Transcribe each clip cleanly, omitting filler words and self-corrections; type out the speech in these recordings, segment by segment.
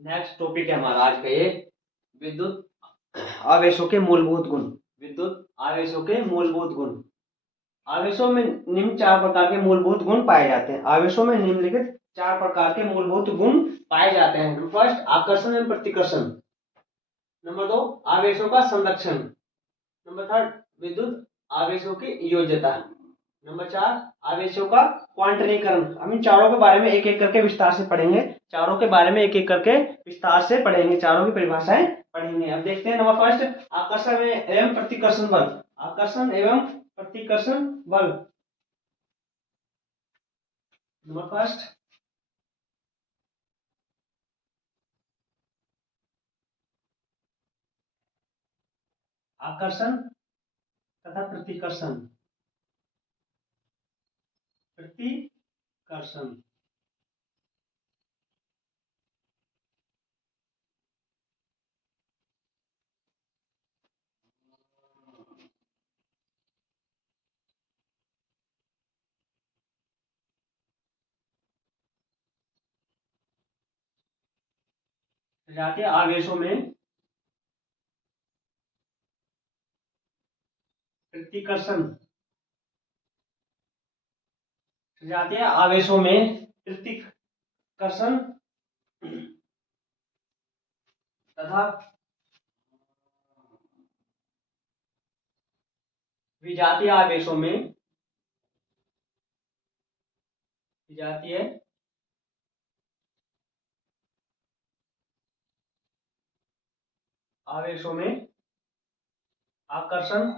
Next topic है हमारा आज का ये विद्युत आवेशों के मूलभूत गुण। विद्युत आवेशों के मूलभूत गुण। आवेशों में निम्न चार प्रकार के मूलभूत गुण पाए जाते हैं। आवेशों में निम्नलिखित चार प्रकार के मूलभूत गुण पाए जाते हैं। फर्स्ट, आकर्षण एवं प्रतिकर्षण। नंबर दो, आवेशों का संरक्षण। नंबर थर्ड, विद्युत आवेशों की योज्यता। नंबर चार, आवेशों का क्वांटनीकरण। हम इन चारों के बारे में एक एक करके विस्तार से पढ़ेंगे। चारों के बारे में एक एक करके विस्तार से पढ़ेंगे, चारों की परिभाषाएं पढ़ेंगे। अब देखते हैं नंबर फर्स्ट, आकर्षण एवं प्रतिकर्षण बल। आकर्षण एवं प्रतिकर्षण बल। नंबर फर्स्ट, आकर्षण तथा प्रतिकर्षण। प्रतिकर्षण सजातीय आवेशों में प्रतिकर्षण। सजातीय आवेशों में प्रतिकर्षण तथा विजातीय आवेशों में विजातीय आवेशों में आकर्षण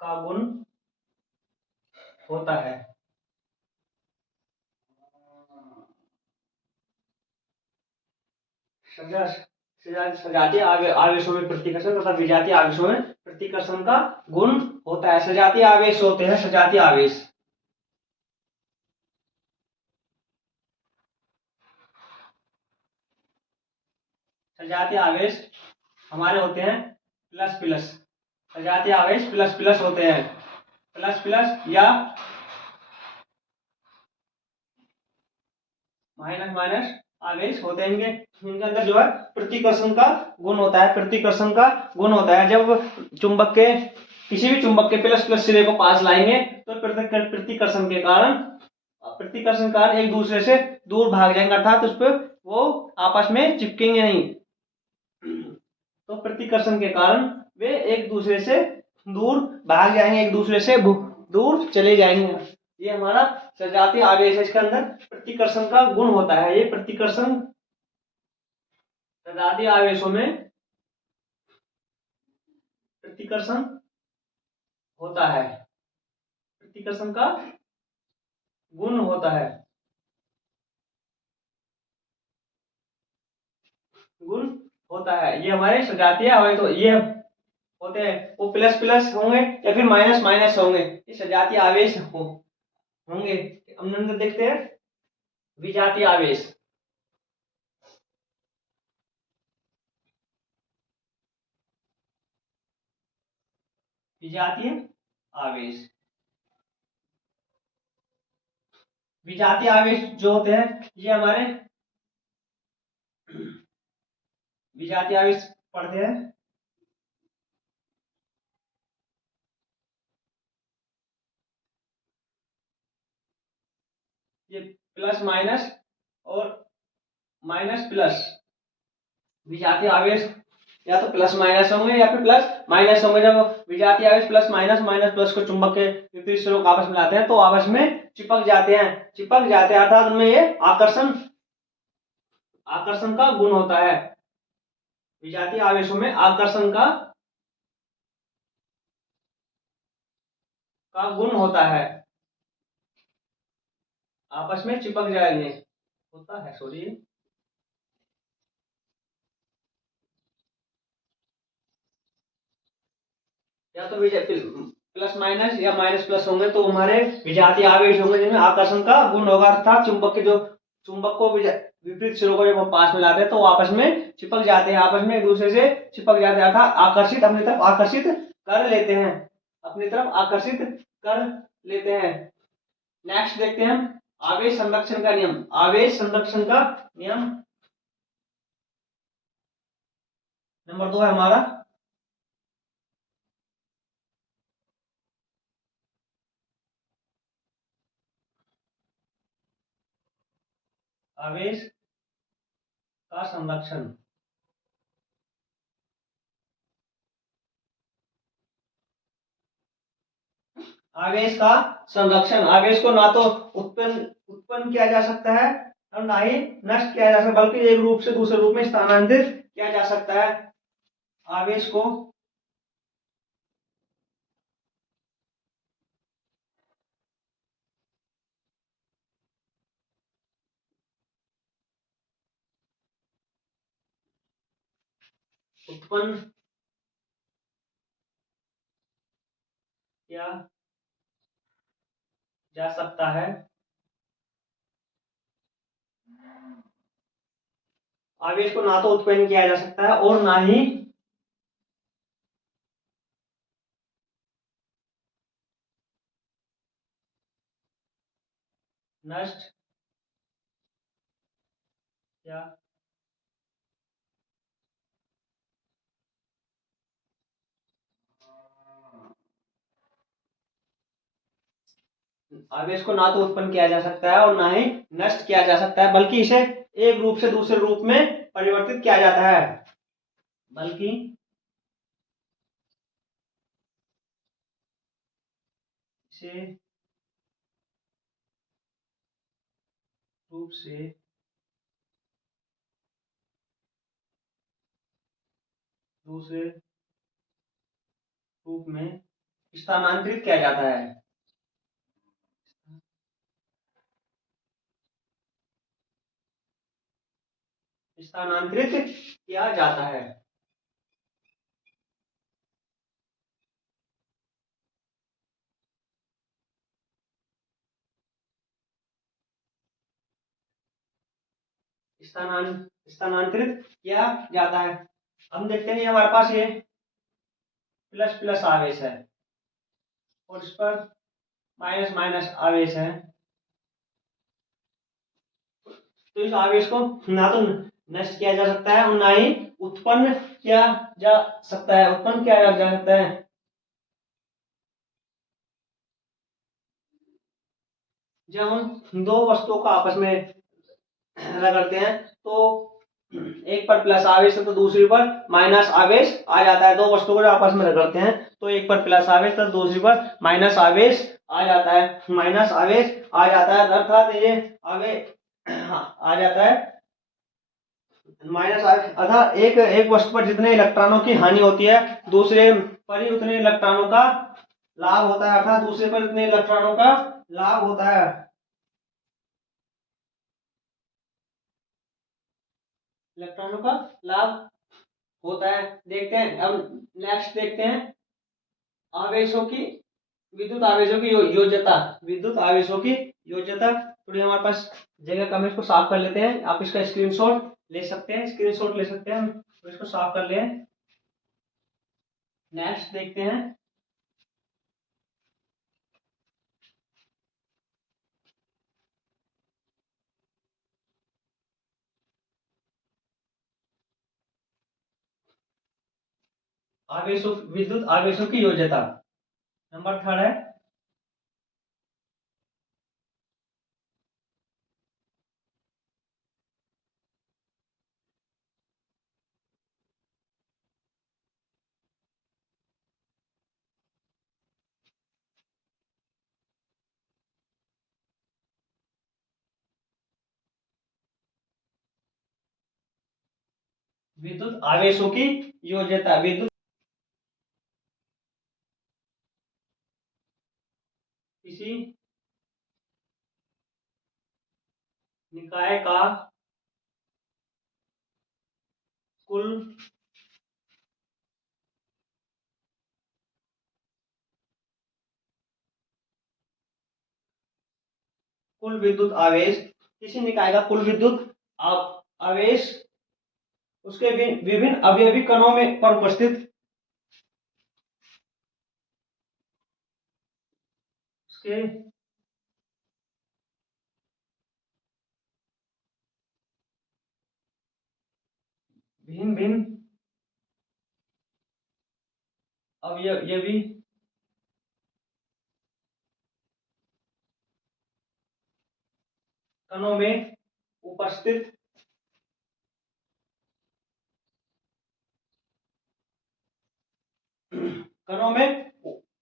का गुण होता है। सजातीय आवेशों में प्रतिकर्षण तथा विजातीय आवेशों में प्रतिकर्षण का गुण होता है। सजातीय आवेश होते हैं सजातीय आवेश। सजातीय आवेश हमारे होते हैं प्लस प्लस। सजातीय आवेश प्लस प्लस होते हैं। प्लस प्लस या माइनस माइनस आवेश होते हैं। इनके अंदर जो है प्रतिकर्षण का गुण होता है। प्रतिकर्षण का गुण होता है। जब चुंबक के किसी भी चुंबक के प्लस प्लस सिरे को पास लाएंगे तो प्रतिकर्षण के कारण एक दूसरे से दूर भाग जाएंगे, अर्थात उस पर वो आपस में चिपकेंगे नहीं। तो प्रतिकर्षण के कारण वे एक दूसरे से दूर भाग जाएंगे, एक दूसरे से दूर चले जाएंगे। ये हमारा सजातीय आवेश है। इसके अंदर प्रतिकर्षण का गुण होता है। ये प्रतिकर्षण सजातीय आवेशों में प्रतिकर्षण होता है। प्रतिकर्षण का गुण होता है। गुण होता है। ये हमारे सजातीय आवेश तो ये होते हैं, वो प्लस प्लस होंगे या फिर माइनस माइनस होंगे। ये सजातीय आवेश होंगे। हम देखते हैं विजातीय आवेश। विजातीय आवेश। विजातीय आवेश जो होते हैं ये हमारे विजातीय आवेश पढ़ते हैं। ये प्लस माइनस और माइनस प्लस विजातीय आवेश या तो प्लस माइनस होंगे या फिर प्लस माइनस होंगे। जब विजातीय आवेश प्लस माइनस प्लस को चुंबक के विपरीत सिरों आपस में लाते हैं तो आपस में चिपक जाते हैं अर्थात उनमें ये आकर्षण का गुण होता है। विजातीय आवेशों में आकर्षण का गुण होता है। आपस में चिपक जाएंगे होता है, सॉरी। या तो प्लस माइनस या माइनस प्लस होंगे तो हमारे विजातीय आवेश होंगे जिनमें आकर्षण का गुण होगा, अर्थात चुंबक को विपरीत सिरों को जब हम पास में लाते हैं तो आपस में चिपक जाते हैं, आपस में एक दूसरे से चिपक जाते हैं, अर्थात अपनी तरफ आकर्षित कर लेते हैं। नेक्स्ट देखते हैं हम आवेश संरक्षण का नियम। आवेश संरक्षण का नियम नंबर 2 है हमारा आवेश का संरक्षण। आवेश का संरक्षण, आवेश को ना तो उत्पन्न उत्पन्न किया जा सकता है और ना ही नष्ट किया जा सकता, बल्कि एक रूप से दूसरे रूप में स्थानांतरित किया जा सकता है। आवेश को उत्पन्न किया जा सकता है, आवेश को ना तो उत्पन्न किया जा सकता है और ना ही नष्ट किया आवेश को ना तो उत्पन्न किया जा सकता है और ना ही नष्ट किया जा सकता है, बल्कि इसे एक रूप से दूसरे रूप में परिवर्तित किया जाता है। बल्कि इसे रूप से दूसरे रूप में स्थानांतरित किया जाता है। स्थानांतरित किया जाता है। स्थानांतरित किया जाता है। हम देखते हैं हमारे पास ये प्लस प्लस आवेश है और इस पर माइनस माइनस आवेश है, तो इस आवेश को ना तो नष्ट किया जा सकता है और ना ही उत्पन्न किया जा सकता है, उत्पन्न किया जा सकता है। जब हम दो वस्तुओं को आपस में रगड़ते हैं तो एक पर प्लस आवेश है तो दूसरी पर माइनस आवेश आ जाता है। दो वस्तुओं को आपस में रगड़ते हैं तो एक पर प्लस आवेश तो दूसरी पर माइनस आवेश आ जाता है, माइनस आवेश आ जाता है, अर्थात ये आवेश आ जाता है माइनस आवेश। अर्थात एक एक वस्तु पर जितने इलेक्ट्रॉनों की हानि होती है दूसरे पर ही उतने इलेक्ट्रॉनों का लाभ होता है, अर्थात दूसरे पर उतने इलेक्ट्रॉनों का लाभ होता है। इलेक्ट्रॉनों का लाभ होता है। देखते हैं अब नेक्स्ट देखते हैं आवेशों की विद्युत आवेशों की योज्यता। विद्युत आवेशों की योज्यता। थोड़ी हमारे पास जगह कम है, इसको साफ कर लेते हैं। आप इसका स्क्रीनशॉट ले सकते हैं, स्क्रीनशॉट ले सकते हैं हम, तो इसको साफ कर लें। नेक्स्ट देखते हैं आवेशों विद्युत आवेशों की योज्यता। नंबर 3 है विद्युत आवेशों की योज्यता। विद्युत किसी निकाय का कुल कुल विद्युत आवेश, किसी निकाय का कुल विद्युत आवेश उसके विभिन्न अवयवी कणों में पर उपस्थित उसके भिन्न। अब ये भी कणों में उपस्थित कणों में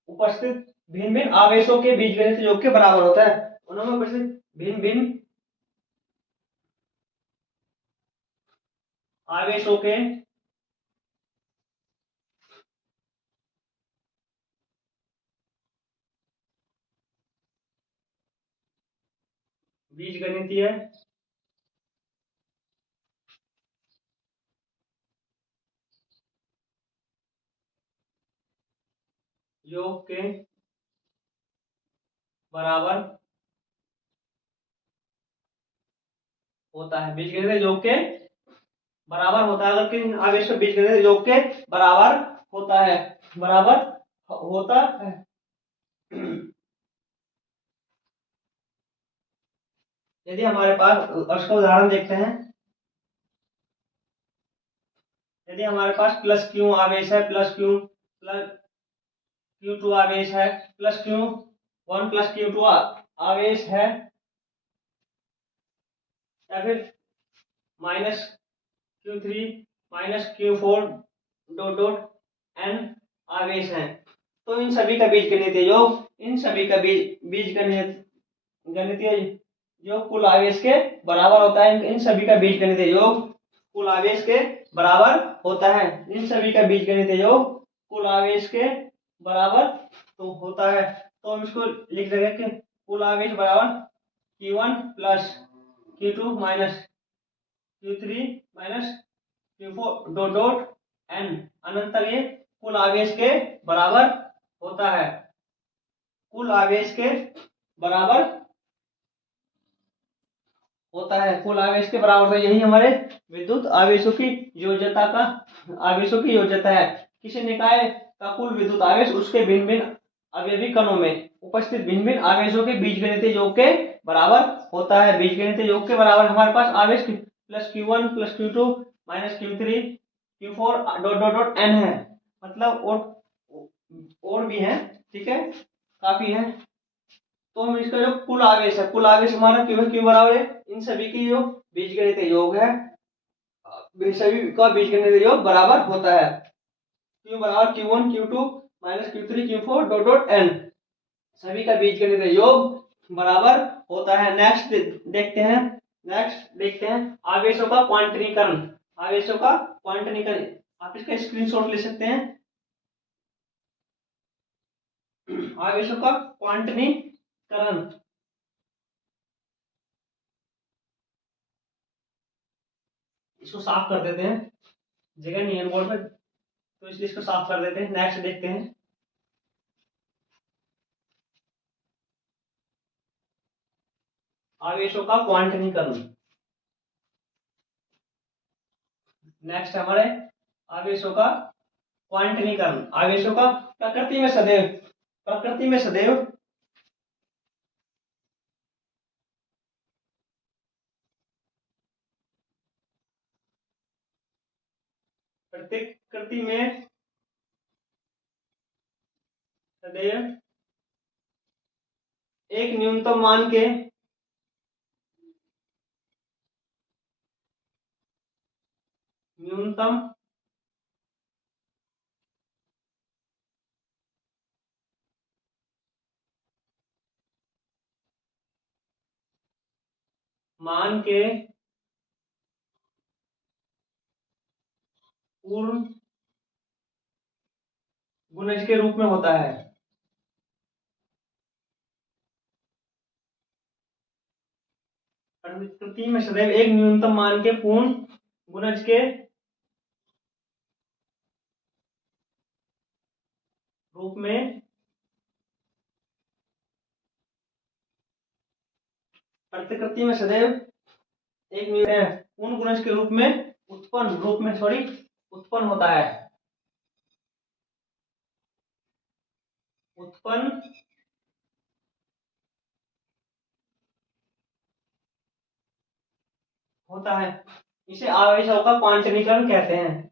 उपस्थित भिन्न भिन्न आवेशों के बीजगणित योग के बराबर होता है। कणों में उपस्थित भिन्न भिन्न आवेशों के बीजगणितीय योग के बराबर होता है। बीजगणितीय योग के बराबर होता है। अगर किन आवेश का बीजगणितीय योग के बराबर होता है, बराबर होता है। यदि हमारे पास, उसका उदाहरण देखते हैं। यदि हमारे पास प्लस क्यू आवेश है, प्लस क्यू टू आवेश है, plus Q one plus Q two आवेश है, या फिर minus Q three minus Q four dot dot N आवेश है, तो इन सभी का बीजगणितीय योग, इन सभी का गणितीय योग कुल आवेश के बराबर होता है। इन सभी का बीजगणितीय योग कुल आवेश के बराबर होता है। इन सभी का बीजगणितीय योग कुल आवेश के बराबर तो होता है। तो हम इसको लिख देंगे कि कुल आवेश बराबर Q1 plus Q2 minus Q3 minus Q4 dot dot N अनंत तक ये कुल आवेश के बराबर होता है। कुल आवेश के बराबर होता है। कुल आवेश के बराबर होता है। यही हमारे विद्युत आवेशों की योज्यता का, आवेशों की योज्यता है। किसी निकाय का कुल विद्युत आवेश उसके भिन्न भिन्न अवयवी कणों में उपस्थित भिन्न भिन्न आवेशों के बीजगणितीय योग के बराबर होता है। बीजगणितीय योग के बराबर हमारे पास आवेश plus Q1 plus Q2 minus Q3 Q4 dot dot dot N है। मतलब और भी है, ठीक है, काफी है। तो हम इसका जो कुल आवेश है, कुल आवेश हमारा क्यू है, क्यू बराबर है इन सभी की जो बीजगणितीय योग है, सभी का बीजगणितीय योग बराबर होता है। क्यू बराबर Q1 Q2 minus Q3 Q4 dot dot N, सभी का बीजगणितीय योग बराबर होता है। नेक्स्ट देखते हैं आवेशों का क्वांटनीकरण। आवेशों का क्वांटनीकरण, आप इसका स्क्रीनशॉट ले सकते हैं। आवेशों का क्वांटनीकरण, इसको साफ कर देते हैं, जगह नहीं है बोर्ड पे, तो इसलिए इसको साफ कर देते हैं। नेक्स्ट देखते हैं आवेशों का क्वांटनीकरण। नेक्स्ट हमारे आवेशों का क्वांटनीकरण। आवेशों का प्रकृति में सदैव प्रकृति में सदैव एक न्यूनतम मान के न्यूनतम मान के पूर्ण गुणज के रूप में होता है। प्रकृति में सदैव एक न्यूनतम मान के पूर्ण गुणज के रूप में, प्रकृति में सदैव एक पूर्ण गुणज के रूप में उत्पन्न होता है। उत्पन्न होता है। इसे आवेशों का क्वांटनीकरण कहते हैं।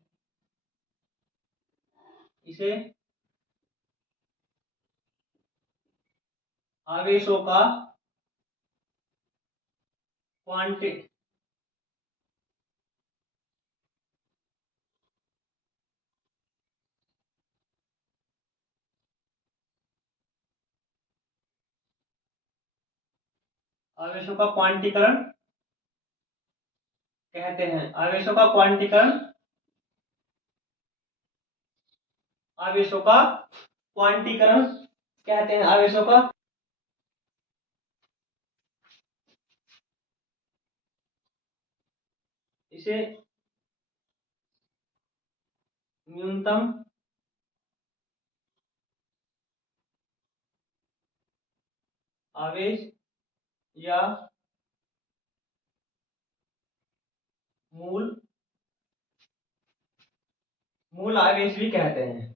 इसे आवेशों का क्वांटि आवेशों का क्वांटीकरण कहते हैं। आवेशों का क्वांटीकरण, आवेशों का क्वांटीकरण कहते हैं। आवेशों का इसे न्यूनतम आवेश या मूल मूल आवेश भी कहते हैं।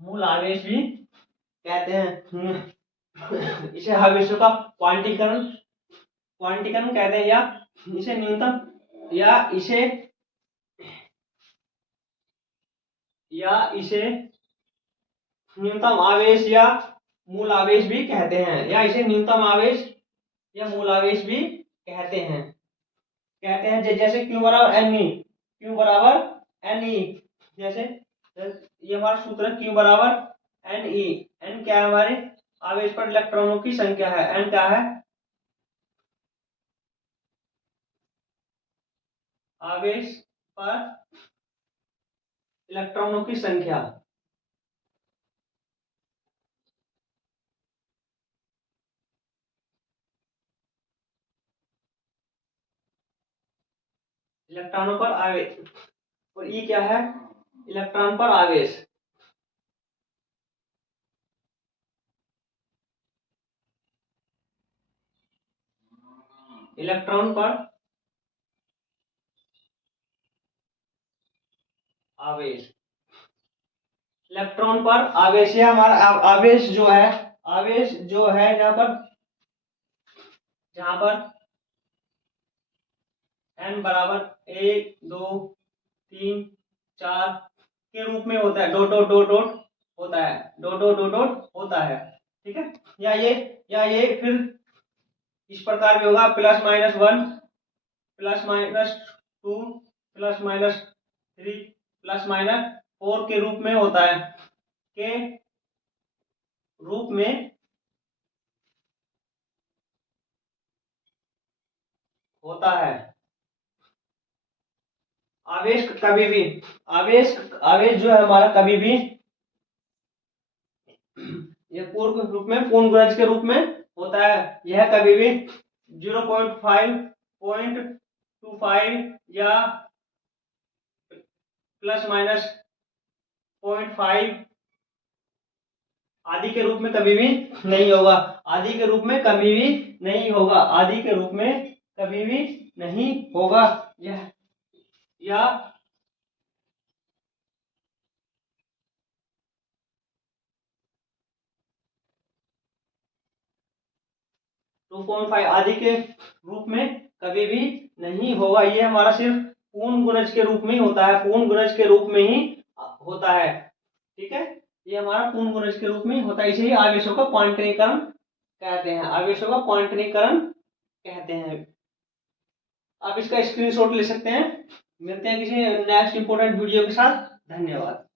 मूल आवेश भी कहते हैं। इसे आवेशों का क्वांटीकरण क्वांटीकरण कहते हैं, या इसे न्यूनतम आवेश या मूल आवेश भी कहते हैं, या इसे न्यूनतम आवेश या मूल आवेश भी जैसे Q बराबर एन ई, क्यू बराबर एन ई, जैसे ये हमारा सूत्र है Q बराबर एन ई। एन क्या है? हमारे आवेश पर इलेक्ट्रॉनों की संख्या है। एन क्या है? आवेश पर इलेक्ट्रॉनों की संख्या। इलेक्ट्रॉनों पर आवेश, और ई क्या है? इलेक्ट्रॉन पर आवेश। इलेक्ट्रॉन पर आवेश, इलेक्ट्रॉन पर आवेश है हमारा आवेश जो है, जहां पर n बराबर 1 2 3 4 के रूप में होता है, डॉट डॉट डॉट डॉट होता है, डॉट डॉट डॉट डॉट होता है। ठीक है, या ये फिर इस प्रकार भी होगा, +-1 +-2 +-3 +-4 के रूप में होता है, के रूप में होता है। आवेश कभी भी आवेश जो है हमारा कभी भी ये पूर्ण रूप में, पूर्ण गुणज के रूप में होता है। यह कभी भी 0.5 0.25 या +-0.5 आदि के रूप में कभी भी नहीं होगा। आदि के रूप में कभी भी नहीं होगा। आदि के रूप में कभी भी नहीं होगा। यह या 2.5 आदि के रूप में कभी भी नहीं होगा। ये हमारा सिर्फ पूर्ण गुणज के रूप में ही होता है, पूर्ण गुणज के रूप में ही होता है। ठीक है, ये हमारा पूर्ण गुणज के रूप में ही होता है, इसीलिए आवेशों का क्वांटनीकरण कहते हैं। आवेशों का क्वांटनीकरण कहते हैं। आप इसका स्क्रीनशॉट ले सकते हैं। मिलते हैं किसी नेक्स्ट इंपॉर्टेंट वीडियो के साथ। धन्यवाद।